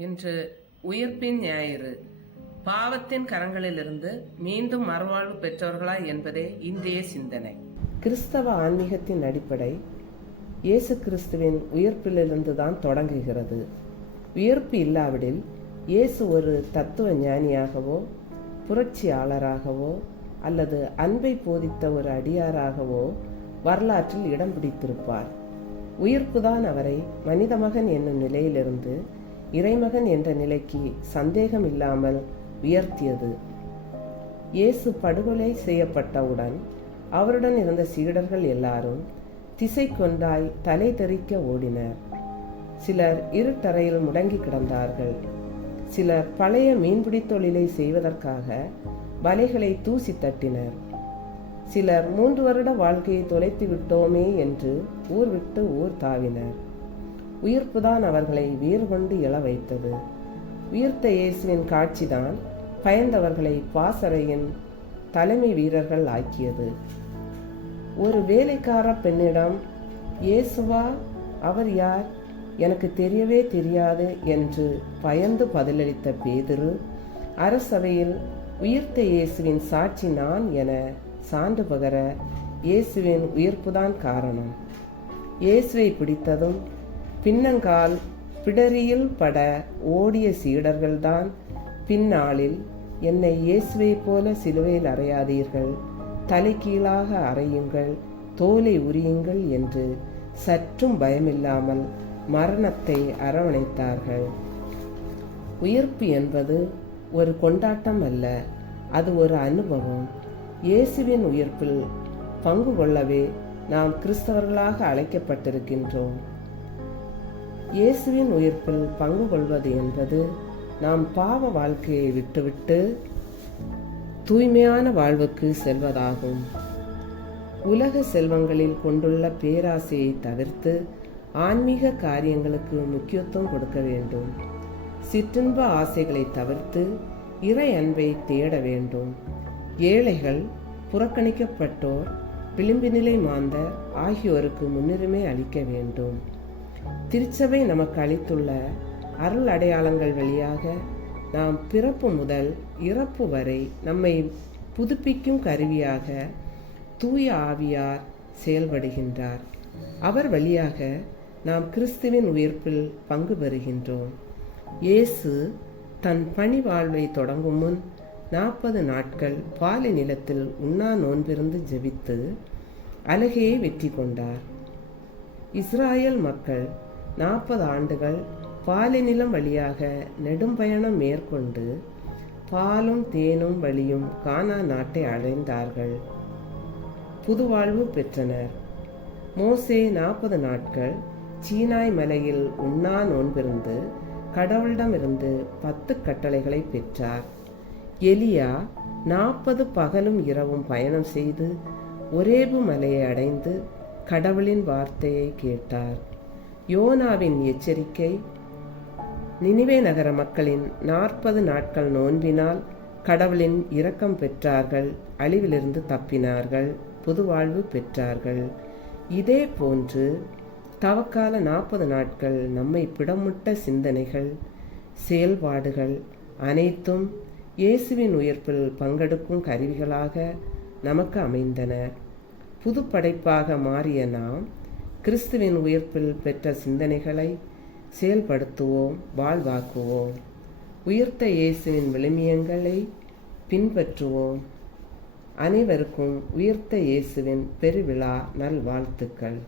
இன்று உயிர்ப்பின் ஞாயிறு. பாவத்தின் கரங்களிலிருந்து மீண்டும் மறுவாழ்வு பெற்றவர்களா என்பதே இன்றைய சிந்தனை. கிறிஸ்தவ ஆன்மீகத்தின் அடிப்படை இயேசு கிறிஸ்துவின் உயிர்ப்பிலிருந்து தான் தொடங்குகிறது. உயிர்ப்பு இல்லாவிடில் இயேசு ஒரு தத்துவ ஞானியாகவோ புரட்சியாளராகவோ அல்லது அன்பை போதித்த ஒரு அடியாராகவோ வரலாற்றில் இடம் பிடித்திருப்பார். உயிர்ப்புதான் அவரை மனித மகன் என்னும் நிலையிலிருந்து இறைமகன் என்ற நிலைக்கு சந்தேகம் இல்லாமல் உயர்த்தியது. இயேசு படுகொலை செய்யப்பட்டவுடன் அவருடன் இருந்த சீடர்கள் எல்லாரும் திசை கொண்டாய் தலை தெறிக்க ஓடினர். சிலர் இருட்டறையில் முடங்கி கிடந்தார்கள். சிலர் பழைய மீன்பிடி தொழிலை செய்வதற்காக வலைகளை தூசி தட்டினர். சிலர் 3 வருட வாழ்க்கையை தொலைத்து விட்டோமே என்று ஊர் விட்டு ஊர் தாவினர். உயிர்ப்புதான் அவர்களை வீறு கொண்டு எழ வைத்தது. உயிர்த்த இயேசுவின் காட்சிதான் பயந்தவர்களை பாசறையின் தலைமை வீரர்கள் ஆக்கியது. ஒரு வேலைக்கார பெண்ணிடம், இயேசுவா, அவர் யார், எனக்கு தெரியவே தெரியாது என்று பயந்து பதிலளித்த பேதுரு, அரசவையில் உயிர்த்த இயேசுவின் சாட்சி நான் என சான்று பகர இயேசுவின் உயிர்ப்புதான் காரணம். இயேசுவை பிடித்ததும் பின்னங்கால் பிடரியில் பட ஓடிய சீடர்கள்தான் பின்னாளில், என்னை இயேசுவை போல சிலுவையில் அறையாதீர்கள், தலைகீழாக அறையுங்கள், தோலை உரியுங்கள் என்று சற்றும் பயமில்லாமல் மரணத்தை அரவணைத்தார்கள். உயிர்ப்பு என்பது ஒரு கொண்டாட்டம் அல்ல, அது ஒரு அனுபவம். இயேசுவின் உயிர்ப்பில் பங்கு கொள்ளவே நாம் கிறிஸ்தவர்களாக அழைக்கப்பட்டிருக்கின்றோம். இயேசுவின் உயிர்ப்பில் பங்கு கொள்வது என்பது நாம் பாவ வாழ்க்கையை விட்டுவிட்டு தூய்மையான வாழ்வுக்கு செல்வதாகும். உலக செல்வங்களில் கொண்டுள்ள பேராசையை தவிர்த்து ஆன்மீக காரியங்களுக்கு முக்கியத்துவம் கொடுக்க வேண்டும். சிற்றின்ப ஆசைகளை தவிர்த்து இறை அன்பை தேட வேண்டும். ஏழைகள், புறக்கணிக்கப்பட்டோர், விளிம்புநிலை மாந்தர் ஆகியோருக்கு முன்னுரிமை அளிக்க வேண்டும். திருச்சபை நமக்கு அளித்துள்ள அருள் அடையாளங்கள் வழியாக நாம் பிறப்பு முதல் இறப்பு வரை நம்மை புதுப்பிக்கும் கருவியாக தூய ஆவியார் செயல்படுகின்றார். அவர் வழியாக நாம் கிறிஸ்துவின் உயிர்ப்பில் பங்கு பெறுகின்றோம். இயேசு தன் பணி வாழ்வை தொடங்கும் முன் 40 நாட்கள் பாலை நிலத்தில் உண்ணா நோன்பிருந்து ஜெபித்து அலகையை வெற்றி கொண்டார். இஸ்ராயல் மக்கள் 40 ஆண்டுகள் பாலை நிலம் வழியாக நெடும் பயணம் மேற்கொண்டு பாலும் தேனும் வழியும் கானா நாட்டை அடைந்தார்கள். புதுவாழ்வு பெற்றனர். மோசே 40 நாட்கள் சீனாய் மலையில் உண்ணா நோன்பிருந்து கடவுளிடமிருந்து 10 கட்டளைகளை பெற்றார். எலியா 40 பகலும் இரவும் பயணம் செய்து ஒரேபு மலையை அடைந்து கடவுளின் வார்த்தையை கேட்டார். யோனாவின் எச்சரிக்கை, நினிவே நகர மக்களின் 40 நாட்கள் நோன்பினால் கடவுளின் இரக்கம் பெற்றார்கள், அழிவிலிருந்து தப்பினார்கள், புதுவாழ்வு பெற்றார்கள். இதே போன்று தவக்கால 40 நாட்கள் நம்மை பிடமுட்ட சிந்தனைகள், செயல்பாடுகள் அனைத்தும் இயேசுவின் உயிர்ப்பில் பங்கெடுக்கும் கருவிகளாக நமக்கு அமைந்தன. புது படைப்பாக மாறிய நாம் கிறிஸ்துவின் உயிர்ப்பில் பெற்ற சிந்தனைகளை செயல்படுத்துவோம், வாழ்வாக்குவோம். உயிர்த்த இயேசுவின் விழுமியங்களை பின்பற்றுவோம். அனைவருக்கும் உயிர்த்த இயேசுவின் பெருவிழா நல்வாழ்த்துக்கள்.